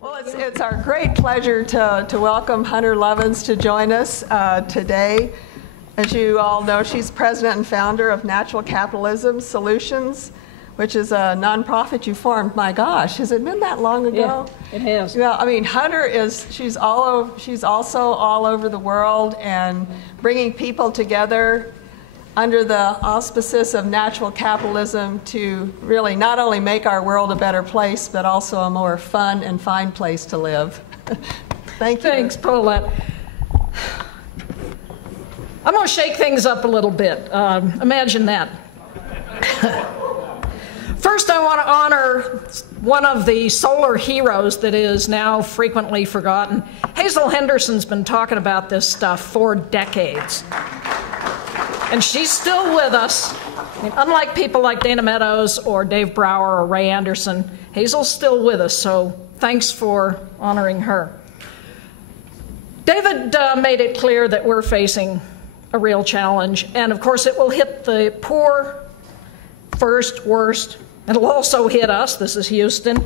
Well, it's our great pleasure to welcome Hunter Lovins to join us today. As you all know, she's president and founder of Natural Capitalism Solutions, which is a nonprofit you formed. My gosh, has it been that long ago? Yeah, it has. Yeah, I mean, Hunter she's also all over the world and bringing people together under the auspices of natural capitalism to really not only make our world a better place, but also a more fun and fine place to live. Thank you. Thanks, Paulette. I'm going to shake things up a little bit. Imagine that. First, I want to honor one of the solar heroes that is now frequently forgotten. Hazel Henderson's been talking about this stuff for decades. And she's still with us. I mean, unlike people like Dana Meadows or Dave Brower or Ray Anderson, Hazel's still with us, so thanks for honoring her. David made it clear that we're facing a real challenge, and of course it will hit the poor first, worst. It'll also hit us. This is Houston.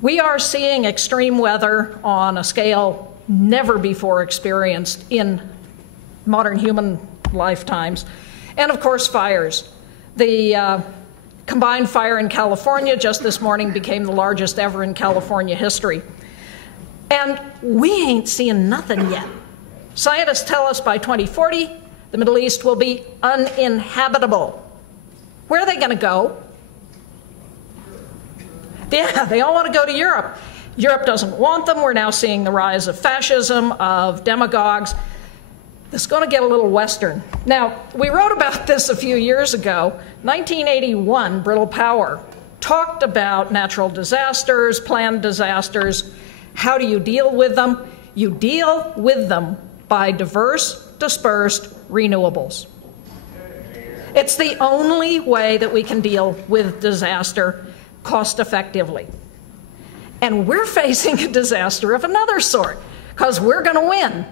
We are seeing extreme weather on a scale never before experienced in modern human lifetimes, and of course fires. The combined fire in California just this morning became the largest ever in California history. And we ain't seeing nothing yet. Scientists tell us by 2040, the Middle East will be uninhabitable. Where are they going to go? Yeah, they all want to go to Europe. Europe doesn't want them. We're now seeing the rise of fascism, of demagogues. It's going to get a little Western. Now, we wrote about this a few years ago. 1981, Brittle Power talked about natural disasters, planned disasters. How do you deal with them? You deal with them by diverse, dispersed renewables. It's the only way that we can deal with disaster cost effectively. And we're facing a disaster of another sort, because we're going to win.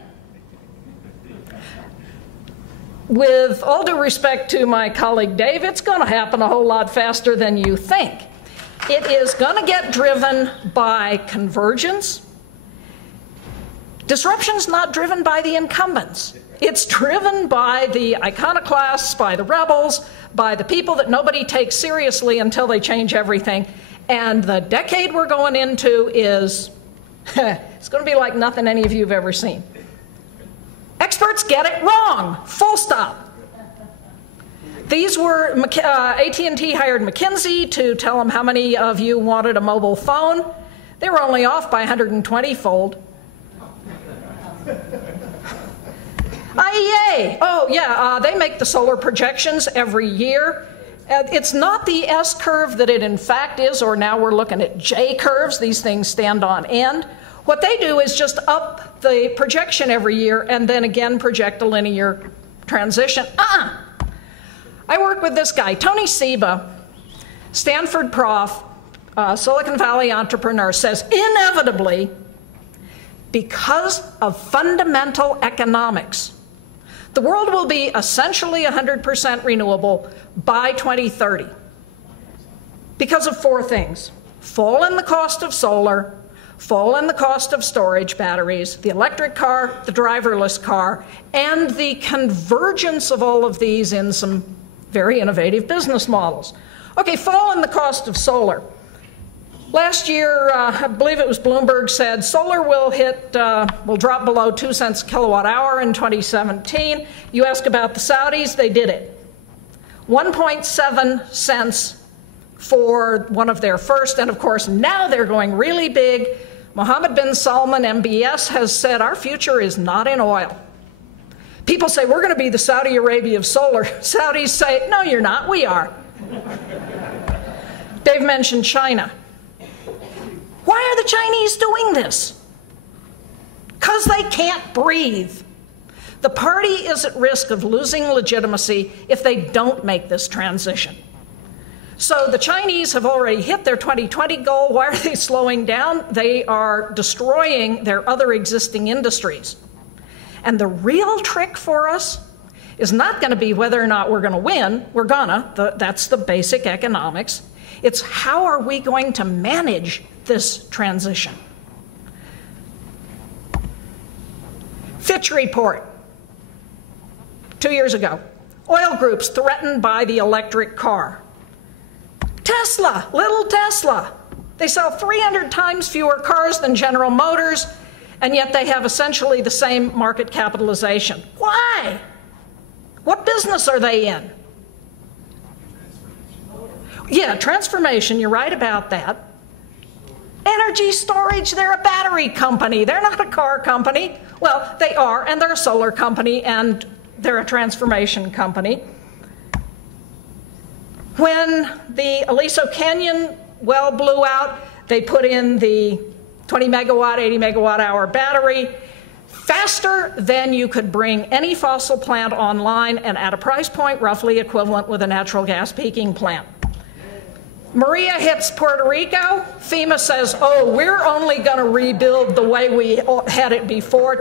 With all due respect to my colleague Dave, it's going to happen a whole lot faster than you think. It is going to get driven by convergence. Disruption's not driven by the incumbents. It's driven by the iconoclasts, by the rebels, by the people that nobody takes seriously until they change everything. And the decade we're going into is, it's going to be like nothing any of you have ever seen. Experts get it wrong, full stop. These were, AT&T hired McKinsey to tell them how many of you wanted a mobile phone. They were only off by 120-fold. IEA, oh yeah, they make the solar projections every year. It's not the S curve that it in fact is, or now we're looking at J curves. These things stand on end. What they do is just up the projection every year and then again project a linear transition. I work with this guy, Tony Seba, Stanford prof, Silicon Valley entrepreneur, says inevitably, because of fundamental economics, the world will be essentially 100% renewable by 2030 because of four things: fall in the cost of solar, fall in the cost of storage batteries, the electric car, the driverless car, and the convergence of all of these in some very innovative business models. Okay, fall in the cost of solar. Last year, I believe it was Bloomberg said solar will drop below 2 cents a kilowatt hour in 2017. You ask about the Saudis, they did it. 1.7 cents for one of their first, and of course now they're going really big. Mohammed bin Salman, MBS, has said our future is not in oil. People say we're going to be the Saudi Arabia of solar. Saudis say, no, you're not, we are. Dave mentioned China. Why are the Chinese doing this? Because they can't breathe. The party is at risk of losing legitimacy if they don't make this transition. So the Chinese have already hit their 2020 goal. Why are they slowing down? They are destroying their other existing industries. And the real trick for us is not going to be whether or not we're going to win. We're gonna. That's the basic economics. It's how are we going to manage this transition. Fitch report, 2 years ago. Oil groups threatened by the electric car. Tesla, little Tesla. They sell 300 times fewer cars than General Motors, and yet they have essentially the same market capitalization. Why? What business are they in? Yeah, transformation, you're right about that. Energy storage, they're a battery company. They're not a car company. Well, they are, and they're a solar company, and they're a transformation company. When the Aliso Canyon well blew out, they put in the 20 megawatt, 80 megawatt hour battery faster than you could bring any fossil plant online and at a price point roughly equivalent with a natural gas peaking plant. Maria hits Puerto Rico. FEMA says, oh, we're only going to rebuild the way we had it before.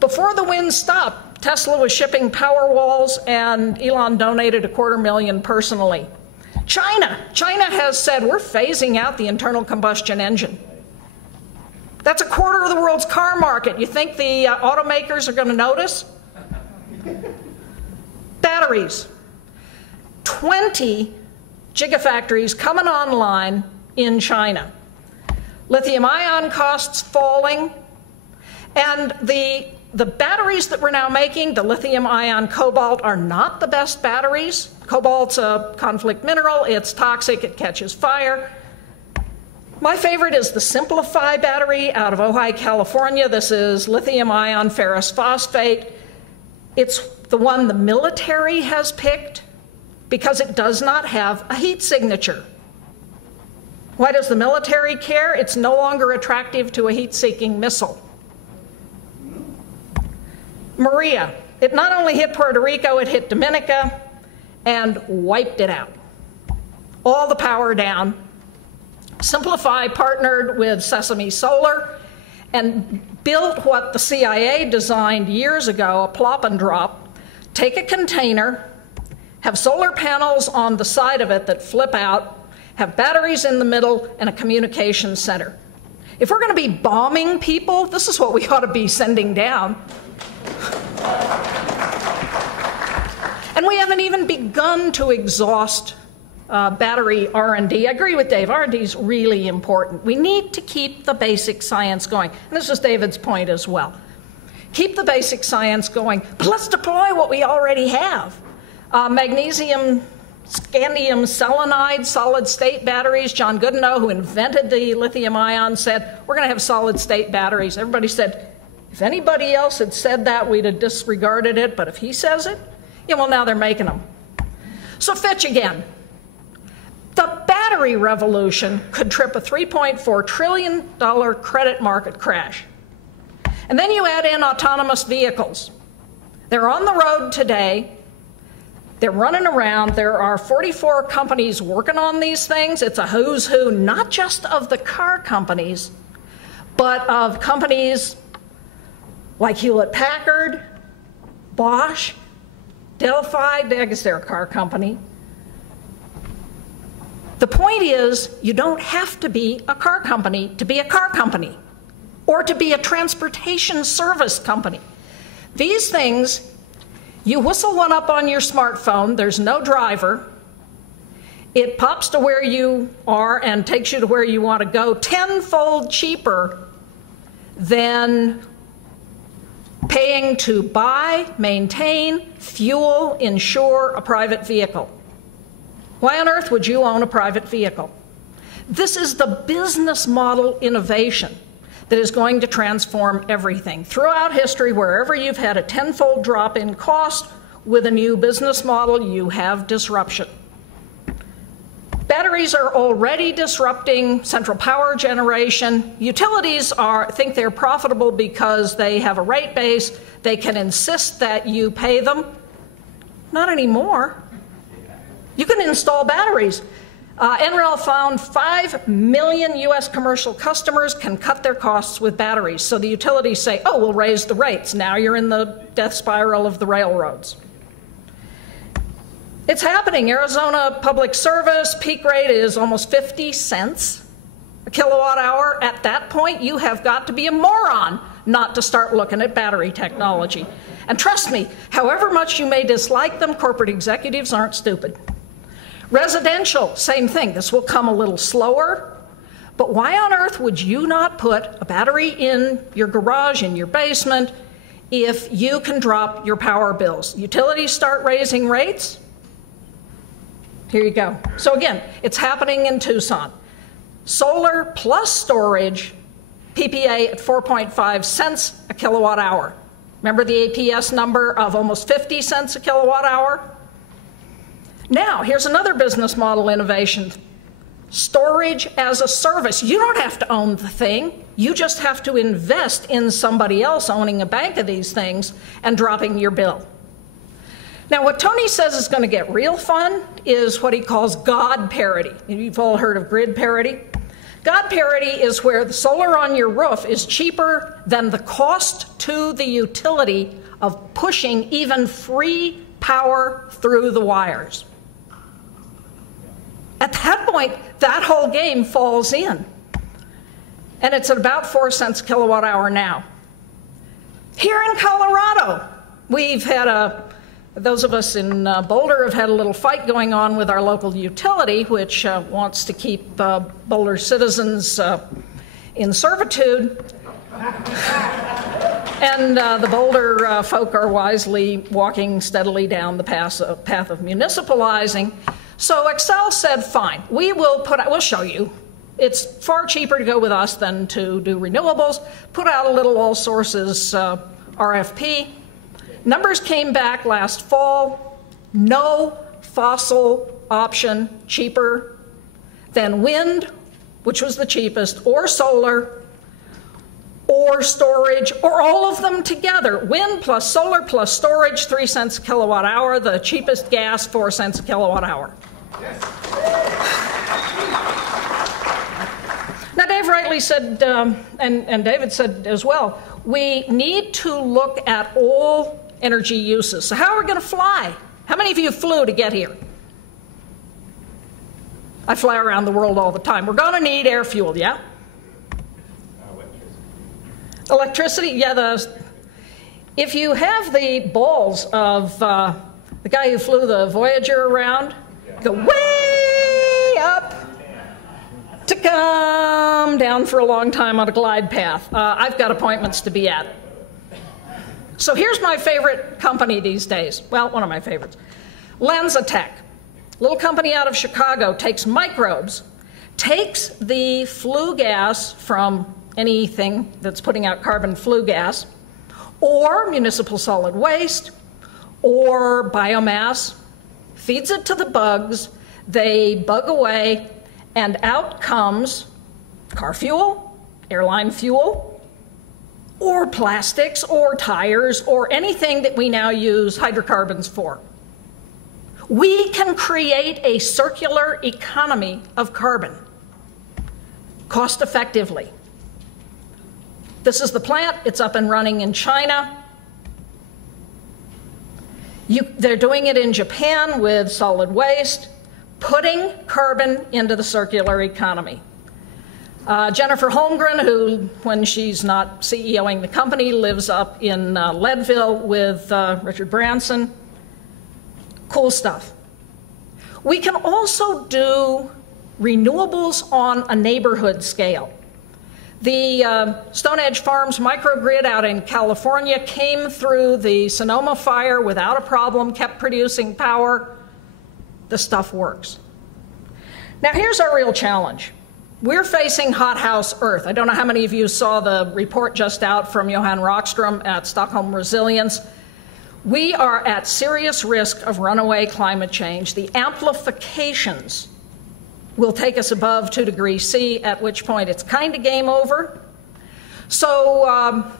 Before the winds stopped, Tesla was shipping Powerwalls, and Elon donated $250,000 personally. China has said, we're phasing out the internal combustion engine. That's a quarter of the world's car market. You think the automakers are going to notice? Batteries. 20 gigafactories coming online in China. Lithium-ion costs falling, and the batteries that we're now making, the lithium-ion cobalt, are not the best batteries. Cobalt's a conflict mineral, it's toxic, it catches fire. My favorite is the Simplify battery out of Ojai, California. This is lithium-ion ferrous phosphate. It's the one the military has picked because it does not have a heat signature. Why does the military care? It's no longer attractive to a heat-seeking missile. Maria, it not only hit Puerto Rico, it hit Dominica and wiped it out. All the power down. Simplify partnered with Sesame Solar and built what the CIA designed years ago, a plop and drop. Take a container, have solar panels on the side of it that flip out, have batteries in the middle, and a communications center. If we're going to be bombing people, this is what we ought to be sending down. And we haven't even begun to exhaust battery R&D. I agree with Dave, R&D is really important. We need to keep the basic science going. And this is David's point as well. Keep the basic science going, but let's deploy what we already have. Magnesium scandium selenide solid-state batteries. John Goodenough, who invented the lithium-ion, said, we're going to have solid-state batteries. Everybody said, if anybody else had said that, we'd have disregarded it, but if he says it, yeah, well, now they're making them. So Fitch again. The battery revolution could trip a $3.4 trillion credit market crash. And then you add in autonomous vehicles. They're on the road today. They're running around. There are 44 companies working on these things. It's a who's who, not just of the car companies, but of companies like Hewlett-Packard, Bosch, Delphi. I guess they're a car company. The point is, you don't have to be a car company to be a car company or to be a transportation service company. These things, you whistle one up on your smartphone, there's no driver, it pops to where you are and takes you to where you want to go, tenfold cheaper than paying to buy, maintain, fuel, insure a private vehicle. Why on earth would you own a private vehicle? This is the business model innovation that is going to transform everything. Throughout history, wherever you've had a tenfold drop in cost with a new business model, you have disruption. Batteries are already disrupting central power generation. Utilities think they're profitable because they have a rate base. They can insist that you pay them. Not anymore. You can install batteries. NREL found 5 million US commercial customers can cut their costs with batteries. So the utilities say, oh, we'll raise the rates. Now you're in the death spiral of the railroads. It's happening. Arizona Public Service peak rate is almost 50 cents. a kilowatt hour, at that point you have got to be a moron not to start looking at battery technology. And trust me, however much you may dislike them, corporate executives aren't stupid. Residential, same thing. This will come a little slower, but why on earth would you not put a battery in your garage, in your basement, if you can drop your power bills? Utilities start raising rates. Here you go. So again, it's happening in Tucson. Solar plus storage, PPA at 4.5 cents a kilowatt hour. Remember the APS number of almost 50 cents a kilowatt hour? Now, here's another business model innovation. Storage as a service. You don't have to own the thing. You just have to invest in somebody else owning a bank of these things and dropping your bill. Now, what Tony says is going to get real fun is what he calls God parity. You've all heard of grid parity. God parity is where the solar on your roof is cheaper than the cost to the utility of pushing even free power through the wires. At that point, that whole game falls in. And it's at about 4 cents a kilowatt hour now. Here in Colorado, we've had those of us in Boulder have had a little fight going on with our local utility, which wants to keep Boulder citizens in servitude. And the Boulder folk are wisely walking steadily down the path of municipalizing. So Excel said, fine, we'll show you. It's far cheaper to go with us than to do renewables. Put out a little all sources RFP. Numbers came back last fall. No fossil option cheaper than wind, which was the cheapest, or solar, or storage, or all of them together. Wind plus solar plus storage, 3 cents a kilowatt hour. The cheapest gas, 4 cents a kilowatt hour. Yes. Now, Dave rightly said, and David said as well, we need to look at all energy uses. So how are we going to fly? How many of you flew to get here? I fly around the world all the time. We're going to need air fuel, yeah? Electricity, yeah. If you have the balls of the guy who flew the Voyager around, go way up to come down for a long time on a glide path. I've got appointments to be at. So here's my favorite company these days. Well, one of my favorites. Lensatech, little company out of Chicago, takes microbes, takes the flue gas from anything that's putting out carbon flue gas, or municipal solid waste, or biomass, feeds it to the bugs, they bug away, and out comes car fuel, airline fuel, or plastics, or tires, or anything that we now use hydrocarbons for. We can create a circular economy of carbon cost effectively. This is the plant. It's up and running in China. They're doing it in Japan with solid waste, putting carbon into the circular economy. Jennifer Holmgren, who, when she's not CEOing the company, lives up in Leadville with Richard Branson. Cool stuff. We can also do renewables on a neighborhood scale. The Stone Edge Farms microgrid out in California came through the Sonoma fire without a problem, kept producing power. The stuff works. Now here's our real challenge. We're facing hothouse Earth. I don't know how many of you saw the report just out from Johan Rockström at Stockholm Resilience. We are at serious risk of runaway climate change. The amplifications will take us above 2 degrees C, at which point it's kind of game over. So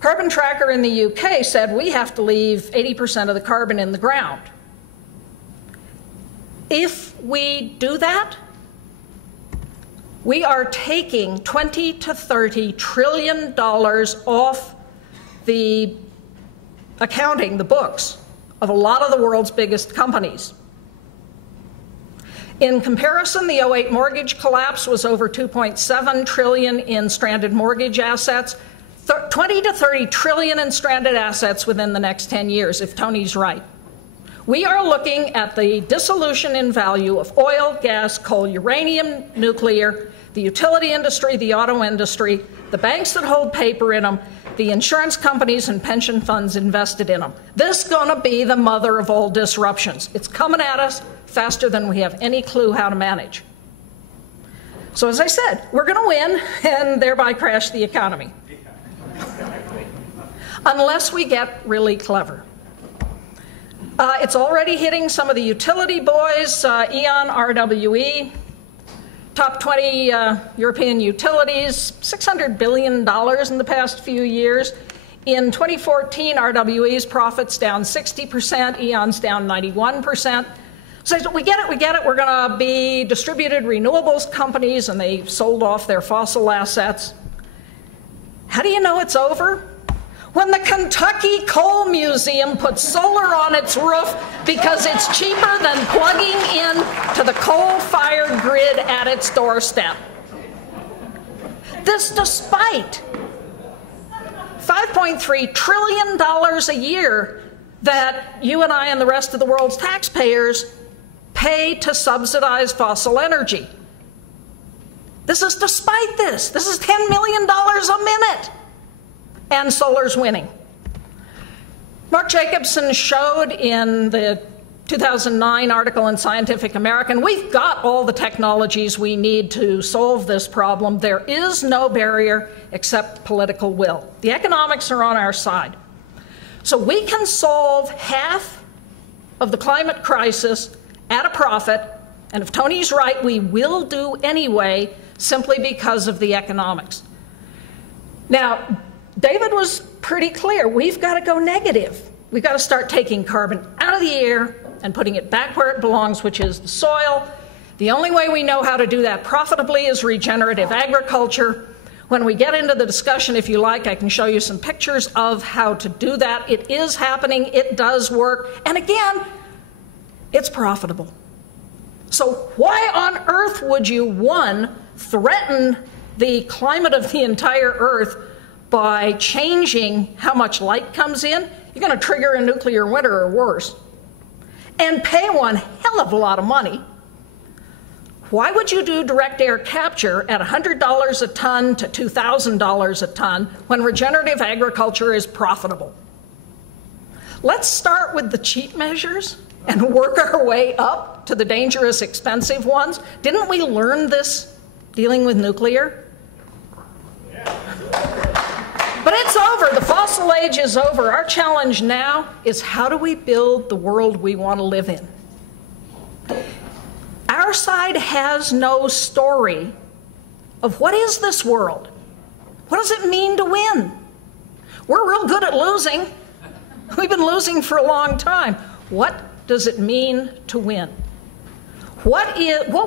Carbon Tracker in the UK said we have to leave 80% of the carbon in the ground. If we do that, we are taking $20 to $30 trillion off the accounting, the books, of a lot of the world's biggest companies. In comparison, the '08 mortgage collapse was over $2.7 trillion in stranded mortgage assets, 20 to 30 trillion in stranded assets within the next 10 years, if Tony's right. We are looking at the dissolution in value of oil, gas, coal, uranium, nuclear, the utility industry, the auto industry, the banks that hold paper in them, the insurance companies and pension funds invested in them. This is going to be the mother of all disruptions. It's coming at us faster than we have any clue how to manage. So as I said, we're going to win and thereby crash the economy. Unless we get really clever. It's already hitting some of the utility boys, E.ON, RWE, top 20 European utilities, $600 billion in the past few years. In 2014, RWE's profits down 60%, E.ON's down 91%. So we get it, we're going to be distributed renewables companies, and they sold off their fossil assets. How do you know it's over? When the Kentucky Coal Museum puts solar on its roof because it's cheaper than plugging in to the coal-fired grid at its doorstep. This despite $5.3 trillion a year that you and I and the rest of the world's taxpayers pay to subsidize fossil energy. This is despite this. This is $10 million a minute. And solar's winning. Mark Jacobson showed in the 2009 article in Scientific American, we've got all the technologies we need to solve this problem. There is no barrier except political will. The economics are on our side. So we can solve half of the climate crisis at a profit, and if Tony's right, we will do anyway, simply because of the economics. Now, David was pretty clear. We've got to go negative. We've got to start taking carbon out of the air and putting it back where it belongs, which is the soil. The only way we know how to do that profitably is regenerative agriculture. When we get into the discussion, if you like, I can show you some pictures of how to do that. It is happening. It does work. And again, it's profitable. So why on earth would you, one, threaten the climate of the entire Earth by changing how much light comes in? You're going to trigger a nuclear winter or worse. And pay one hell of a lot of money. Why would you do direct air capture at $100 a ton to $2,000 a ton when regenerative agriculture is profitable? Let's start with the cheap measures and work our way up to the dangerous, expensive ones. Didn't we learn this dealing with nuclear? But it's over. The fossil age is over. Our challenge now is how do we build the world we want to live in? Our side has no story of what is this world? What does it mean to win? We're real good at losing. We've been losing for a long time. What does it mean to win? What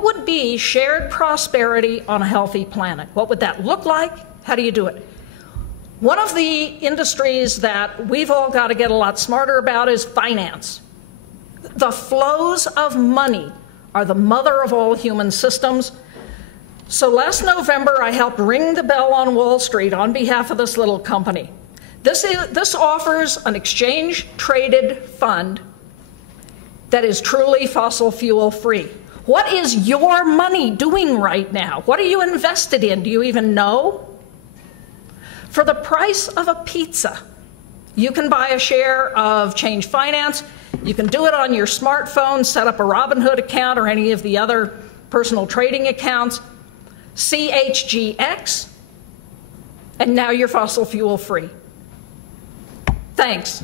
would be shared prosperity on a healthy planet? What would that look like? How do you do it? One of the industries that we've all got to get a lot smarter about is finance. The flows of money are the mother of all human systems. So last November, I helped ring the bell on Wall Street on behalf of this little company. This offers an exchange-traded fund that is truly fossil fuel free. What is your money doing right now? What are you invested in? Do you even know? For the price of a pizza, you can buy a share of Change Finance. You can do it on your smartphone, set up a Robinhood account or any of the other personal trading accounts, CHGX, and now you're fossil fuel free. Thanks.